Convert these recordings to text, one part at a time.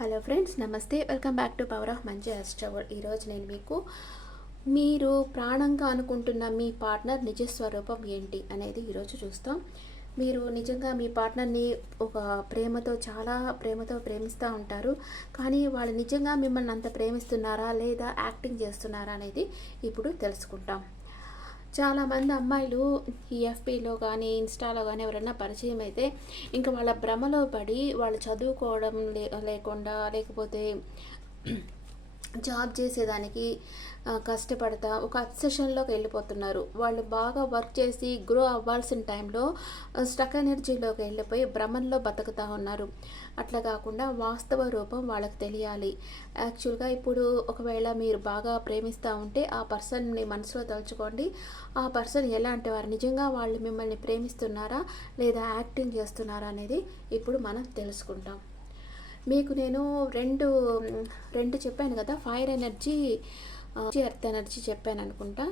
Hello friends, నమస్తే. Welcome back to power of మంచి అస్ట్రవల్. ఈరోజు నేను మీకు మీరు ప్రాణంగా అనుకుంటున్న మీ పార్ట్నర్ నిజ స్వరూపం ఏంటి అనేది ఈరోజు చూస్తాం. మీరు నిజంగా మీ పార్ట్నర్ని ఒక చాలా ప్రేమతో ప్రేమిస్తూ ఉంటారు. కానీ వాళ్ళు నిజంగా మిమ్మల్ని అంత ప్రేమిస్తున్నారా లేదా యాక్టింగ్ చేస్తున్నారా అనేది ఇప్పుడు తెలుసుకుంటాం. చాలామంది అమ్మాయిలు ఈ ఎఫ్బీలో కానీ ఇన్స్టాలో కానీ ఎవరైనా పరిచయం అయితే ఇంకా వాళ్ళ భ్రమలో పడి వాళ్ళు చదువుకోవడం లేకుండా లేకపోతే జాబ్ చేసేదానికి కష్టపడతా ఒక అబ్సెషన్లోకి వెళ్ళిపోతున్నారు. వాళ్ళు బాగా వర్క్ చేసి గ్రో అవ్వాల్సిన టైంలో స్టక్ ఎనర్జీలోకి వెళ్ళిపోయి భ్రమంలో బతుకుతూ ఉన్నారు. అట్లా కాకుండా వాస్తవ రూపం వాళ్ళకి తెలియాలి. యాక్చువల్గా ఇప్పుడు ఒకవేళ మీరు బాగా ప్రేమిస్తూ ఉంటే ఆ పర్సన్ని మనసులో తలుచుకోండి. ఆ పర్సన్ ఎలాంటి వారు, నిజంగా వాళ్ళు మిమ్మల్ని ప్రేమిస్తున్నారా లేదా యాక్టింగ్ చేస్తున్నారా అనేది ఇప్పుడు మనం తెలుసుకుంటాం. మీకు నేను రెండు చెప్పాను కదా, ఫైర్ ఎనర్జీ, ఎర్త్ ఎనర్జీ చెప్పాను అనుకుంటా.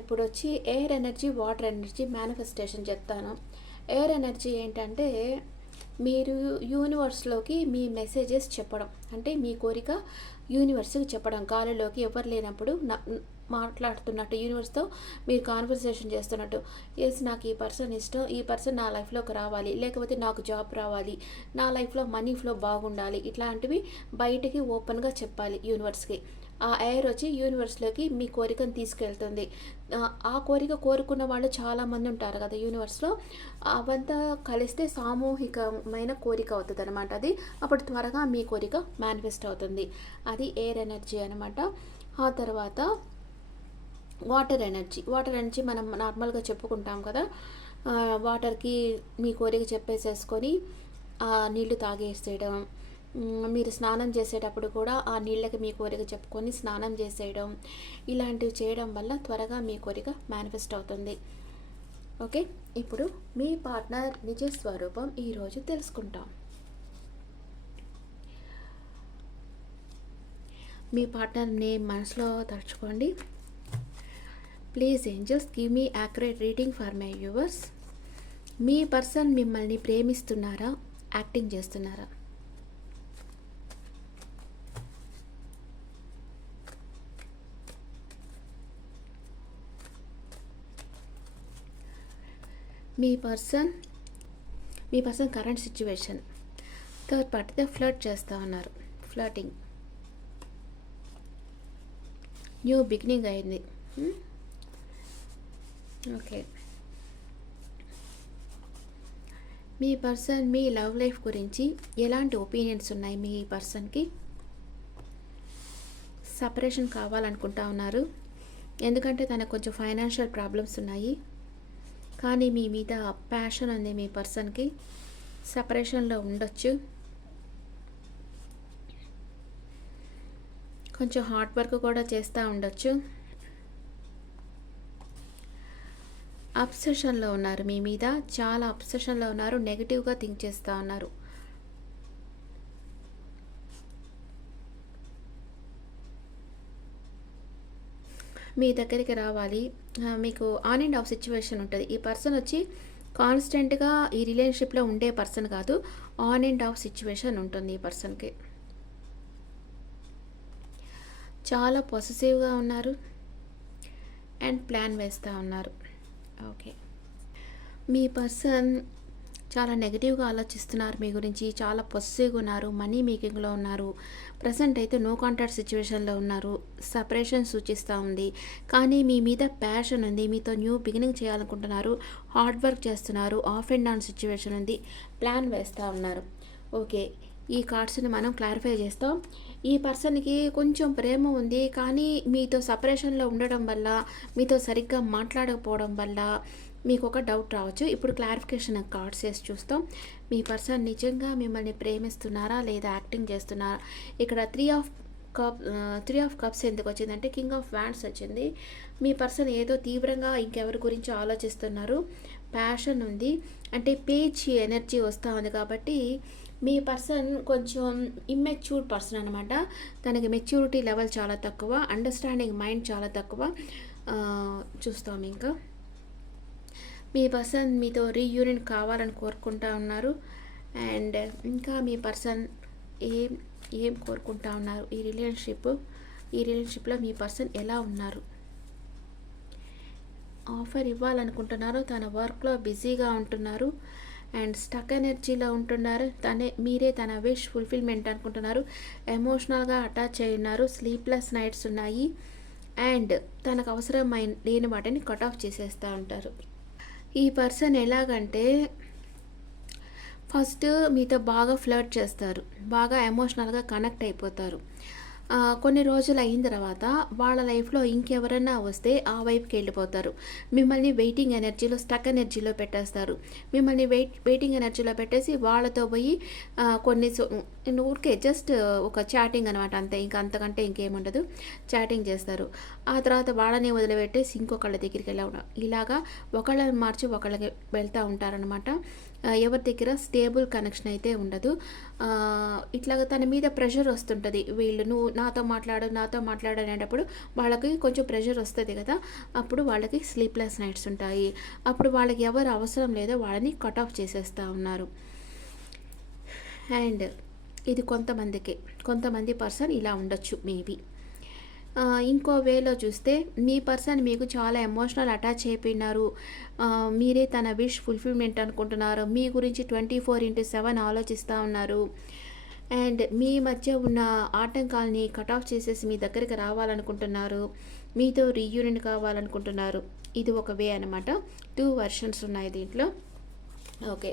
ఇప్పుడు వచ్చి air energy, water energy manifestation చెప్తాను. ఎయిర్ ఎనర్జీ ఏంటంటే మీరు యూనివర్స్లోకి మీ మెసేజెస్ చెప్పడం, అంటే మీ కోరిక యూనివర్స్కి చెప్పడం. గాలిలోకి ఎవరు లేనప్పుడు మాట్లాడుతున్నట్టు, యూనివర్స్తో మీరు కాన్వర్సేషన్ చేస్తున్నట్టు. ఎస్, నాకు ఈ పర్సన్ ఇష్టం, ఈ పర్సన్ నా లైఫ్లోకి రావాలి, లేకపోతే నాకు జాబ్ రావాలి, నా లైఫ్లో మనీ ఫ్లో బాగుండాలి, ఇట్లాంటివి బయటికి ఓపెన్గా చెప్పాలి యూనివర్స్కి. ఆ ఎయిర్ వచ్చి యూనివర్స్లోకి మీ కోరికను తీసుకెళ్తుంది. ఆ కోరిక కోరుకున్న వాళ్ళు చాలామంది ఉంటారు కదా యూనివర్స్లో. అవంతా కలిస్తే సామూహికమైన కోరిక అవుతుంది అనమాట. అది అప్పుడు త్వరగా మీ కోరిక మేనిఫెస్ట్ అవుతుంది. అది ఎయిర్ ఎనర్జీ అనమాట. ఆ తర్వాత వాటర్ ఎనర్జీ. వాటర్ ఎనర్జీ మనం నార్మల్గా చెప్పుకుంటాం కదా, వాటర్కి మీ కోరిక చెప్పేసేసుకొని ఆ నీళ్లు తాగేసేయడం. మీరు స్నానం చేసేటప్పుడు కూడా ఆ నీళ్ళకి మీ కోరిక చెప్పుకొని స్నానం చేసేయడం. ఇలాంటివి చేయడం వల్ల త్వరగా మీ కోరిక మేనిఫెస్ట్ అవుతుంది. ఓకే, ఇప్పుడు మీ పార్ట్నర్ నిజ స్వరూపం ఈరోజు తెలుసుకుంటాం. మీ పార్ట్నర్ నేమ్ మనసులో తలుచుకోండి. Please angels, give me accurate reading for my viewers. మీ పర్సన్ మిమ్మల్ని ప్రేమిస్తున్నారా, యాక్టింగ్ చేస్తున్నారా? మీ పర్సన్ కరెంట్ సిచ్యువేషన్, థర్డ్ పార్టీతో ఫ్లర్ట్ చేస్తూ ఉన్నారు. ఫ్లర్టింగ్, న్యూ బిగినింగ్ అయింది. ఓకే, మీ పర్సన్ మీ లవ్ లైఫ్ గురించి ఎలాంటి ఒపీనియన్స్ ఉన్నాయి? మీ పర్సన్కి సపరేషన్ కావాలనుకుంటా ఉన్నారు, ఎందుకంటే తనకు కొంచెం ఫైనాన్షియల్ ప్రాబ్లమ్స్ ఉన్నాయి. కానీ మీ మీద ప్యాషన్ ఉంది మీ పర్సన్కి. సపరేషన్లో ఉండొచ్చు, కొంచెం హార్డ్ వర్క్ కూడా చేస్తూ ఉండొచ్చు. అబ్సెషన్లో ఉన్నారు, మీ మీద చాలా అబ్సెషన్లో ఉన్నారు, నెగిటివ్గా థింక్ చేస్తూ ఉన్నారు. మీ దగ్గరికి రావాలి. మీకు ఆన్ అండ్ ఆఫ్ సిచ్యువేషన్ ఉంటుంది. ఈ పర్సన్ వచ్చి కాన్స్టెంట్గా ఈ రిలేషన్షిప్లో ఉండే పర్సన్ కాదు, ఆన్ అండ్ ఆఫ్ సిచ్యువేషన్ ఉంటుంది ఈ పర్సన్కి. చాలా పొసెసివ్గా ఉన్నారు అండ్ ప్లాన్ వేస్తూ ఉన్నారు. ఓకే, మీ పర్సన్ చాలా నెగిటివ్గా ఆలోచిస్తున్నారు మీ గురించి, చాలా పొసెసివ్గా ఉన్నారు, మనీ మేకింగ్లో ఉన్నారు. ప్రజెంట్ అయితే నో కాంటాక్ట్ సిచ్యువేషన్లో ఉన్నారు, సపరేషన్ సూచిస్తూ ఉంది. కానీ మీ మీద ప్యాషన్ ఉంది, మీతో న్యూ బిగినింగ్ చేయాలనుకుంటున్నారు, హార్డ్ వర్క్ చేస్తున్నారు, ఆఫ్ అండ్ ఆన్ సిచ్యువేషన్ ఉంది, ప్లాన్ వేస్తూ ఉన్నారు. ఓకే, ఈ కార్డ్స్ని మనం క్లారిఫై చేస్తాం. ఈ పర్సన్కి కొంచెం ప్రేమ ఉంది, కానీ మీతో సపరేషన్లో ఉండడం వల్ల, మీతో సరిగ్గా మాట్లాడకపోవడం వల్ల మీకు ఒక డౌట్ రావచ్చు. ఇప్పుడు క్లారిఫికేషన్ కార్డ్స్ వేసి చూస్తాం. మీ పర్సన్ నిజంగా మిమ్మల్ని ప్రేమిస్తున్నారా లేదా యాక్టింగ్ చేస్తున్నారా? ఇక్కడ త్రీ ఆఫ్ కప్స్ ఎందుకు వచ్చిందంటే కింగ్ ఆఫ్ వ్యాండ్స్ వచ్చింది. మీ పర్సన్ ఏదో తీవ్రంగా ఇంకెవరి గురించి ఆలోచిస్తున్నారు, ప్యాషన్ ఉంది, అంటే పేజ్ ఎనర్జీ వస్తూ ఉంది. కాబట్టి మీ పర్సన్ కొంచెం ఇమ్మెచ్యూర్ పర్సన్ అనమాట. తనకి మెచ్యూరిటీ లెవెల్ చాలా తక్కువ, అండర్స్టాండింగ్ మైండ్ చాలా తక్కువ. చూస్తాం ఇంకా మీ పర్సన్ మీతో రీయూనియన్ కావాలని కోరుకుంటా ఉన్నారు. అండ్ ఇంకా మీ పర్సన్ ఏం కోరుకుంటా ఉన్నారు ఈ రిలేషన్షిప్లో మీ పర్సన్ ఎలా ఉన్నారు? ఆఫర్ ఇవ్వాలనుకుంటున్నారు, తన వర్క్లో బిజీగా ఉంటున్నారు అండ్ స్టక్ ఎనర్జీలో ఉంటున్నారు. మీరే తన విష్ ఫుల్ఫిల్మెంట్ అనుకుంటున్నారు. ఎమోషనల్గా అటాచ్ అయి ఉన్నారు. స్లీప్లెస్ నైట్స్ ఉన్నాయి అండ్ తనకు అవసరమైన లేని వాటిని కట్ ఆఫ్ చేసేస్తూ ఉంటారు. ఈ పర్సన్ ఎలాగంటే ఫస్ట్ మీతో బాగా ఫ్లర్ట్ చేస్తారు, బాగా ఎమోషనల్గా కనెక్ట్ అయిపోతారు. కొన్ని రోజులు అయిన తర్వాత వాళ్ళ లైఫ్లో ఇంకెవరైనా వస్తే ఆ వైపుకి వెళ్ళిపోతారు. మిమ్మల్ని వెయిటింగ్ ఎనర్జీలో, స్టక్ ఎనర్జీలో పెట్టేస్తారు. మిమ్మల్ని వెయిటింగ్ ఎనర్జీలో పెట్టేసి వాళ్ళతో పోయి కొన్ని ఊరికే జస్ట్ ఒక చాటింగ్ అనమాట, అంతే, ఇంకా అంతకంటే ఇంకేముండదు. చాటింగ్ చేస్తారు. ఆ తర్వాత వాళ్ళని వదిలిపెట్టేసి ఇంకొకళ్ళ దగ్గరికి వెళ్ళడం, ఇలాగా ఒకళ్ళని మార్చి ఒకళ్ళకి వెళ్తూ ఉంటారనమాట. ఎవరి దగ్గర స్టేబుల్ కనెక్షన్ అయితే ఉండదు. ఇట్లాగ తన మీద ప్రెషర్ వస్తుంటుంది. వీళ్ళు నువ్వు నాతో మాట్లాడు అనేటప్పుడు వాళ్ళకి కొంచెం ప్రెషర్ వస్తుంది కదా, అప్పుడు వాళ్ళకి స్లీప్లెస్ నైట్స్ ఉంటాయి. అప్పుడు వాళ్ళకి ఎవరు అవసరం లేదో వాళ్ళని కట్ ఆఫ్ చేసేస్తూ ఉన్నారు. అండ్ ఇది కొంతమంది పర్సన్ ఇలా ఉండొచ్చు మేబీ. ఇంకో వేలో చూస్తే మీ పర్సన్ మీకు చాలా ఎమోషనల్ అటాచ్ అయిపోయినారు. మీరే తన విష్ ఫుల్ఫిల్మెంట్ అనుకుంటున్నారు. మీ గురించి 24/7 ఆలోచిస్తూ ఉన్నారు అండ్ మీ మధ్య ఉన్న ఆటంకాలని కట్ ఆఫ్ చేసేసి మీ దగ్గరికి రావాలనుకుంటున్నారు. మీతో రీయూనియన్ కావాలనుకుంటున్నారు. ఇది ఒక వే అనమాట. 2 వెర్షన్స్ ఉన్నాయి దీంట్లో. ఓకే,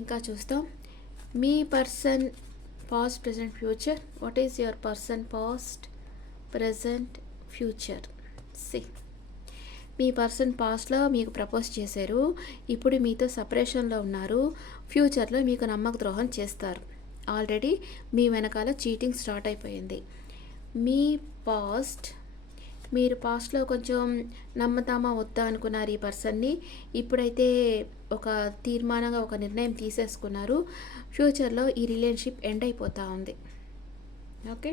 ఇంకా చూస్తాం మీ person past, present, future. What is your person past, present, future? మీ పర్సన్ పాస్ట్లో మీకు ప్రపోజ్ చేశారు, ఇప్పుడు మీతో సపరేషన్లో ఉన్నారు. ఫ్యూచర్లో మీకు నమ్మక ద్రోహం చేస్తారు. ఆల్రెడీ మీ వెనకాల చీటింగ్ స్టార్ట్ అయిపోయింది. మీరు పాస్ట్లో కొంచెం నమ్మతామా వద్దా అనుకున్నారు ఈ పర్సన్ని. ఇప్పుడైతే ఒక తీర్మానంగా ఒక నిర్ణయం తీసేసుకున్నారు. ఫ్యూచర్లో ఈ రిలేషన్షిప్ ఎండ్ అయిపోతూ ఉంది. ఓకే,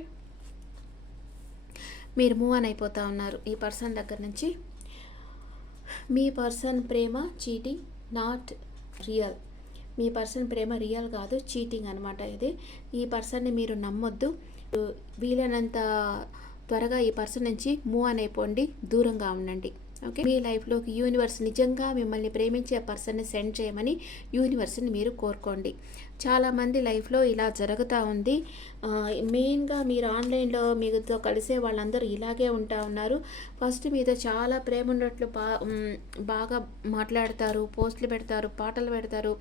మీరు మూవ్ ఆన్ అయిపోతూ ఉన్నారు ఈ పర్సన్ దగ్గర నుంచి. మీ పర్సన్ ప్రేమ చీటింగ్, నాట్ రియల్. మీ పర్సన్ ప్రేమ రియల్ కాదు, చీటింగ్ అనమాట ఇది. ఈ పర్సన్ని మీరు నమ్మొద్దు. వీలైనంత త్వరగా ఈ పర్సన్ నుంచి మూవ్ ఆన్ అయిపోండి, దూరంగా ఉండండి. ఓకే, మీ లైఫ్లోకి యూనివర్స్ నిజంగా మిమ్మల్ని ప్రేమించే పర్సన్ని సెండ్ చేయమని యూనివర్స్ని మీరు కోరుకోండి. చాలామంది లైఫ్లో ఇలా జరుగుతూ ఉంది. మెయిన్గా మీరు ఆన్లైన్లో మీతో కలిసే వాళ్ళందరూ ఇలాగే ఉంటా ఉన్నారు. ఫస్ట్ మీతో చాలా ప్రేమ ఉన్నట్లు బాగా మాట్లాడతారు, పోస్టులు పెడతారు, పాటలు పెడతారు,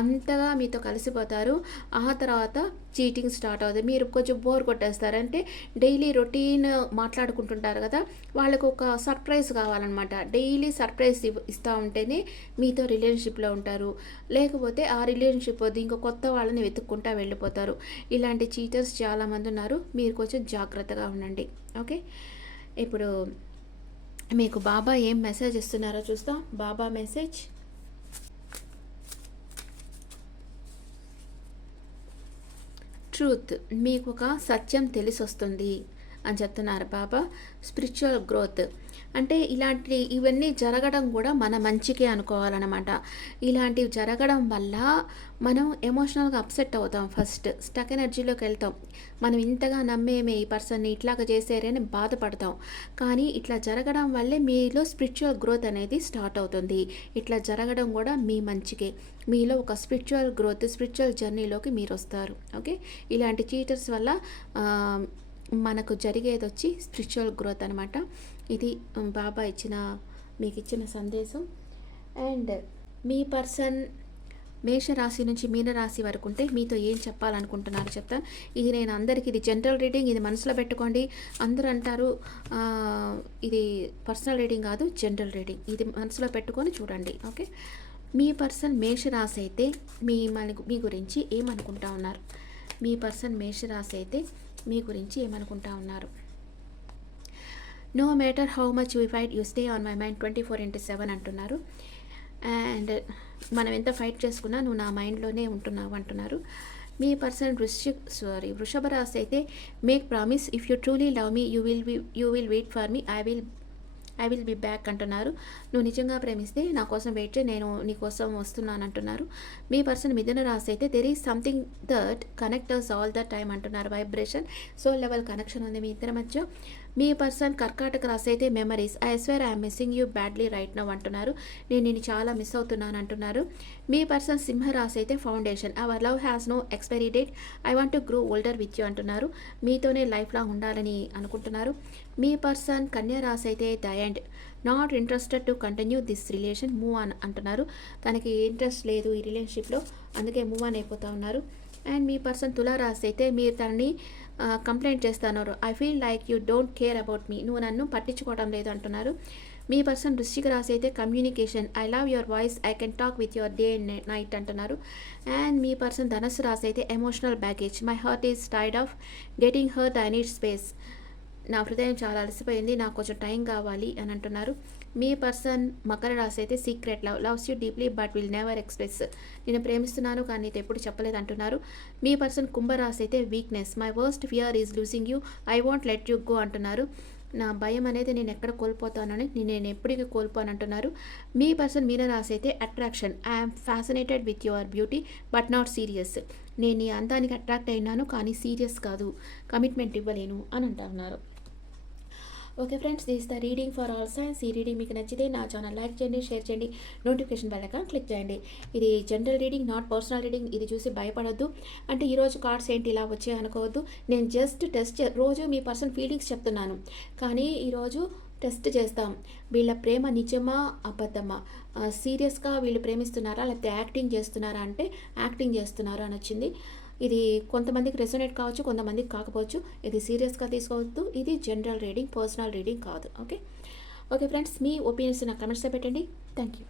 అంతగా మీతో కలిసిపోతారు. ఆ తర్వాత చీటింగ్ స్టార్ట్ అవుతుంది. మీరు కొంచెం బోర్ కొట్టేస్తారు. అంటే డైలీ రొటీన్ మాట్లాడుకుంటుంటారు కదా, వాళ్ళకు ఒక సర్ప్రైజ్ కావాలన్నమాట. డైలీ సర్ప్రైజ్ ఇస్తూ ఉంటేనే మీతో రిలేషన్షిప్లో ఉంటారు. లేకపోతే ఆ రిలేషన్షిప్ వద్దు, ఇంకో కొత్త వాళ్ళని వెతుక్కుంటా వెళ్ళిపోతారు. ఇలాంటి చీటర్స్ చాలామంది ఉన్నారు. మీరు కొంచెం జాగ్రత్తగా ఉండండి. ఓకే, ఇప్పుడు మీకు బాబా ఏం మెసేజ్ ఇస్తున్నారో చూస్తాం. బాబా మెసేజ్. ట్రూత్, మీకు ఒక సత్యం తెలిసి వస్తుంది అని చెప్తున్నారు బాబా. స్పిరిచువల్ గ్రోత్ అంటే ఇవన్నీ జరగడం కూడా మన మంచికే అనుకోవాలన్నమాట. ఇలాంటివి జరగడం వల్ల మనం ఎమోషనల్గా అప్సెట్ అవుతాం. ఫస్ట్ స్టక్ ఎనర్జీలోకి వెళ్తాం. మనం ఇంతగా నమ్మేమే ఈ పర్సన్ని ఇట్లాగా చేసారని బాధపడతాం. కానీ ఇట్లా జరగడం వల్లే మీలో స్పిరిచువల్ గ్రోత్ అనేది స్టార్ట్ అవుతుంది. ఇట్లా జరగడం కూడా మీ మంచికే. మీలో ఒక స్పిరిచువల్ గ్రోత్, స్పిరిచువల్ జర్నీలోకి మీరు వస్తారు. ఓకే, ఇలాంటి చీటర్స్ వల్ల మనకు జరిగేది వచ్చి స్పిరిచువల్ గ్రోత్ అనమాట. ఇది బాబా మీకు ఇచ్చిన సందేశం. అండ్ మీ పర్సన్ మేషరాశి నుంచి మీనరాశి వరకు ఉంటే మీతో ఏం చెప్పాలనుకుంటున్నారు చెప్తాను. ఇది నేను అందరికీ, ఇది జనరల్ రీడింగ్, ఇది మనసులో పెట్టుకోండి. అందరూ అంటారు ఇది పర్సనల్ రీడింగ్ కాదు, జనరల్ రీడింగ్. ఇది మనసులో పెట్టుకొని చూడండి. ఓకే, మీ పర్సన్ మేషరాశి అయితే మీ గురించి ఏమనుకుంటా ఉన్నారు? మీ పర్సన్ మేషరాశి అయితే మీ గురించి ఏమనుకుంటా ఉన్నారు? No matter how much you fight you stay on my mind 24/7 అంటున్నారు. అండ్ మనం ఎంత ఫైట్ చేసుకున్నా నువ్వు నా మైండ్లోనే ఉంటున్నావు అంటున్నారు. మీ పర్సన్ వృషభ రాశి అయితే make promise, if you truly love me you will wait for me, I will I will be back అంటున్నారు. నువ్వు నిజంగా ప్రేమిస్తే నా కోసం వెయిట్ చేయి, నేను నీ కోసం వస్తున్నాను అంటున్నారు. మీ పర్సన్ మిథున రాశి అయితే there is something that connect us all the time అంటున్నారు. వైబ్రేషన్ సోల్ లెవెల్ కనెక్షన్ ఉంది మీ ఇద్దరి మధ్య. మీ పర్సన్ కర్కాటక రాశి అయితే memories I swear I'm missing you badly right now అంటున్నారు. నేను నిన్ను చాలా మిస్ అవుతున్నాను అంటున్నారు. మీ పర్సన్ సింహ రాశి అయితే foundation our love has no expiry date I want to grow older with you అంటున్నారు. మీతోనే లైఫ్ లాంగ్ ఉండాలని అనుకుంటున్నారు. మీ పర్సన్ కన్యా రాశి అయితే the end not interested to continue this relation move on అంటున్నారు. తనకి ఇంట్రెస్ట్ లేదు ఈ రిలేషన్షిప్లో, అందుకే మూవ్ ఆన్ అయిపోతూ ఉన్నారు. అండ్ మీ పర్సన్ తులా రాశి అయితే మీరు తనని కంప్లైంట్ చేస్తున్నారు. I feel like you don't care about me, నువ్వు నన్ను పట్టించుకోవడం లేదు అంటున్నారు. మీ పర్సన్ వృశ్చిక రాశి అయితే communication I love your voice I can talk with your day and night అంటున్నారు. అండ్ మీ పర్సన్ ధనస్సు రాశి అయితే emotional baggage my heart is tired of getting hurt I need space, నా హృదయం చాలా అలసిపోయింది, నాకు కొంచెం టైం కావాలి అని అంటున్నారు. మీ పర్సన్ మకర రాశి అయితే secret love loves you deeply but will never express, నేను ప్రేమిస్తున్నాను కానీ నీతో ఎప్పుడు చెప్పలేదు అంటున్నారు. మీ పర్సన్ కుంభరాశి అయితే weakness my worst fear is losing you I want let you go అంటున్నారు. నా భయం అనేది నేను ఎక్కడ కోల్పోతానని నేను ఎప్పటికీ కోల్పోను అంటున్నారు. మీ పర్సన్ మీనరాశి అయితే attraction I'm fascinated with your beauty but not serious, నేను ఈ అందానికి అట్రాక్ట్ అయినాను కానీ సీరియస్ కాదు, కమిట్మెంట్ ఇవ్వలేను అని అంటున్నారు. Okay friends, this the reading for all science. ఈ రీడింగ్ మీకు నచ్చితే నా ఛానల్ లైక్ చేయండి, షేర్ చేయండి, నోటిఫికేషన్ బెల్ ఐకాన్ క్లిక్ చేయండి. ఇది general reading not personal reading. ఇది చూసి భయపడొద్దు. అంటే ఈరోజు కార్డ్స్ ఏంటి ఇలా వచ్చాయి అనుకోవద్దు. నేను జస్ట్ రోజు మీ పర్సన్ ఫీలింగ్స్ చెప్తున్నాను, కానీ ఈరోజు టెస్ట్ చేస్తాం. వీళ్ళ ప్రేమ నిజమా అబద్ధమా, సీరియస్గా వీళ్ళు ప్రేమిస్తున్నారా లేకపోతే యాక్టింగ్ చేస్తున్నారా అంటే యాక్టింగ్ చేస్తున్నారు అని వచ్చింది. ఇది కొంతమందికి రెసొనేట్ కావచ్చు, కొంతమందికి కాకపోవచ్చు. ఇది సీరియస్గా తీసుకోవద్దు. ఇది జనరల్ రీడింగ్, పర్సనల్ రీడింగ్ కాదు. ఓకే ఫ్రెండ్స్, మీ ఒపీనియన్స్ నా కమెంట్స్లో పెట్టండి. Thank you.